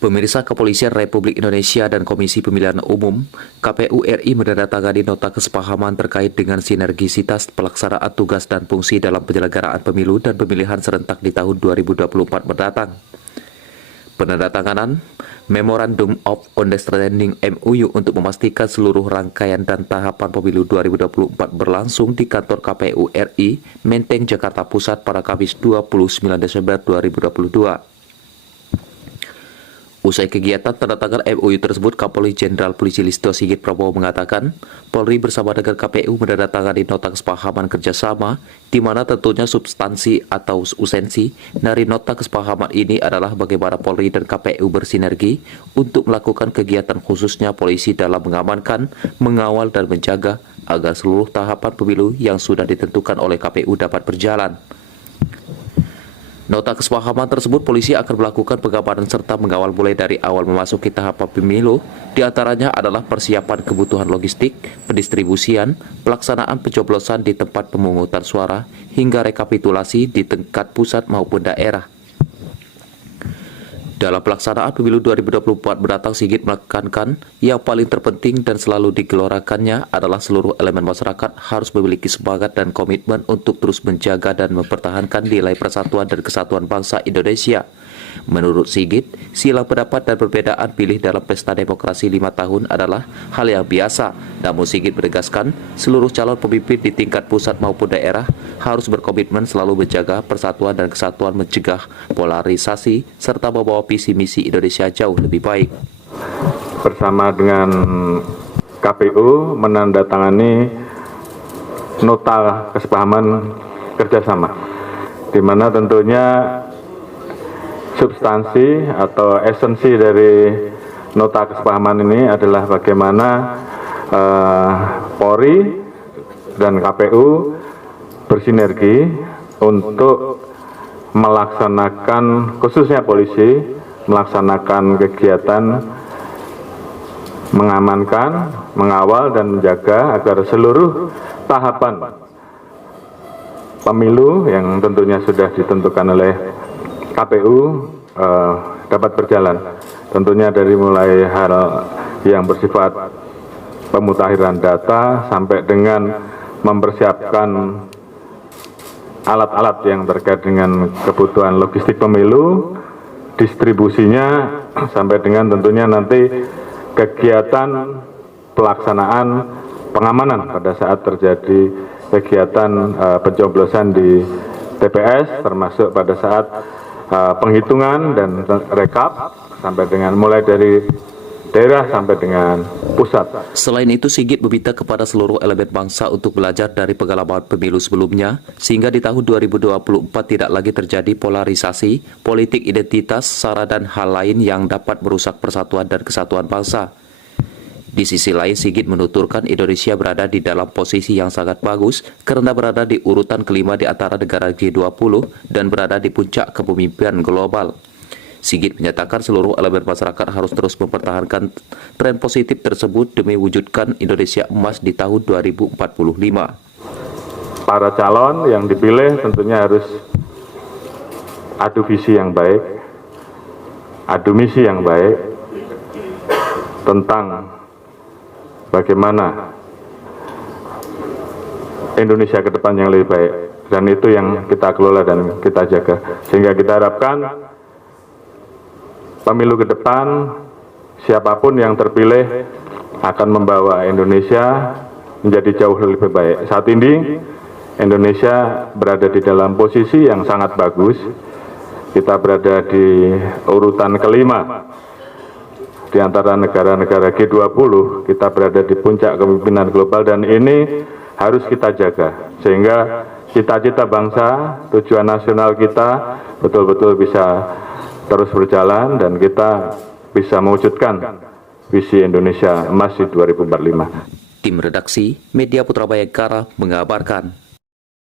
Pemirsa, Kepolisian Republik Indonesia dan Komisi Pemilihan Umum (KPU RI) menandatangani nota kesepahaman terkait dengan sinergisitas pelaksanaan tugas dan fungsi dalam penyelenggaraan pemilu dan pemilihan serentak di tahun 2024 mendatang. Penandatanganan Memorandum of Understanding MOU untuk memastikan seluruh rangkaian dan tahapan pemilu 2024 berlangsung di kantor KPU RI, Menteng, Jakarta Pusat pada Kamis 29 Desember 2022. Usai kegiatan tanda tangan MOU tersebut, Kapolri Jenderal Polisi Listio Sigit Prabowo mengatakan, Polri bersama dengan KPU menandatangani nota kesepahaman kerjasama, di mana tentunya substansi atau usensi dari nota kesepahaman ini adalah bagaimana Polri dan KPU bersinergi untuk melakukan kegiatan khususnya polisi dalam mengamankan, mengawal dan menjaga agar seluruh tahapan pemilu yang sudah ditentukan oleh KPU dapat berjalan. Nota kesepahaman tersebut, polisi akan melakukan pengamanan serta mengawal mulai dari awal memasuki tahapan pemilu, diantaranya adalah persiapan kebutuhan logistik, pendistribusian, pelaksanaan pencoblosan di tempat pemungutan suara, hingga rekapitulasi di tingkat pusat maupun daerah. Dalam pelaksanaan pemilu 2024 mendatang, Sigit menekankan yang paling terpenting dan selalu digelorakannya adalah seluruh elemen masyarakat harus memiliki semangat dan komitmen untuk terus menjaga dan mempertahankan nilai persatuan dan kesatuan bangsa Indonesia. Menurut Sigit, silang pendapat dan perbedaan pilih dalam pesta demokrasi 5 tahun adalah hal yang biasa. Namun Sigit menegaskan, seluruh calon pemimpin di tingkat pusat maupun daerah harus berkomitmen selalu menjaga persatuan dan kesatuan, mencegah polarisasi, serta membawa visi misi Indonesia jauh lebih baik. Bersama dengan KPU menandatangani nota kesepahaman kerjasama, di mana tentunya substansi atau esensi dari nota kesepahaman ini adalah bagaimana Polri dan KPU bersinergi untuk melaksanakan, khususnya polisi, melaksanakan kegiatan mengamankan, mengawal dan menjaga agar seluruh tahapan pemilu yang tentunya sudah ditentukan oleh KPU dapat berjalan. Tentunya dari mulai hal yang bersifat pemutakhiran data sampai dengan mempersiapkan alat-alat yang terkait dengan kebutuhan logistik pemilu, distribusinya, sampai dengan tentunya nanti kegiatan pelaksanaan pengamanan pada saat terjadi kegiatan pencoblosan di TPS, termasuk pada saat penghitungan dan rekap, sampai dengan mulai dari daerah sampai dengan pusat. Selain itu, Sigit meminta kepada seluruh elemen bangsa untuk belajar dari pengalaman pemilu sebelumnya, sehingga di tahun 2024 tidak lagi terjadi polarisasi, politik identitas, sara dan hal lain yang dapat merusak persatuan dan kesatuan bangsa. Di sisi lain, Sigit menuturkan Indonesia berada di dalam posisi yang sangat bagus karena berada di urutan kelima di antara negara G20 dan berada di puncak kepemimpinan global. Sigit menyatakan seluruh elemen masyarakat harus terus mempertahankan tren positif tersebut demi wujudkan Indonesia emas di tahun 2045. Para calon yang dipilih tentunya harus adu visi yang baik, adu misi yang baik tentang bagaimana Indonesia ke depan yang lebih baik, dan itu yang kita kelola dan kita jaga, sehingga kita harapkan pemilu ke depan siapapun yang terpilih akan membawa Indonesia menjadi jauh lebih baik. Saat ini Indonesia berada di dalam posisi yang sangat bagus. Kita berada di urutan kelima di antara negara-negara G20, kita berada di puncak kepemimpinan global, dan ini harus kita jaga sehingga cita-cita bangsa, tujuan nasional kita betul-betul bisa terus berjalan dan kita bisa mewujudkan visi Indonesia emas di 2045. Tim redaksi Media Putra Bayangkara mengabarkan.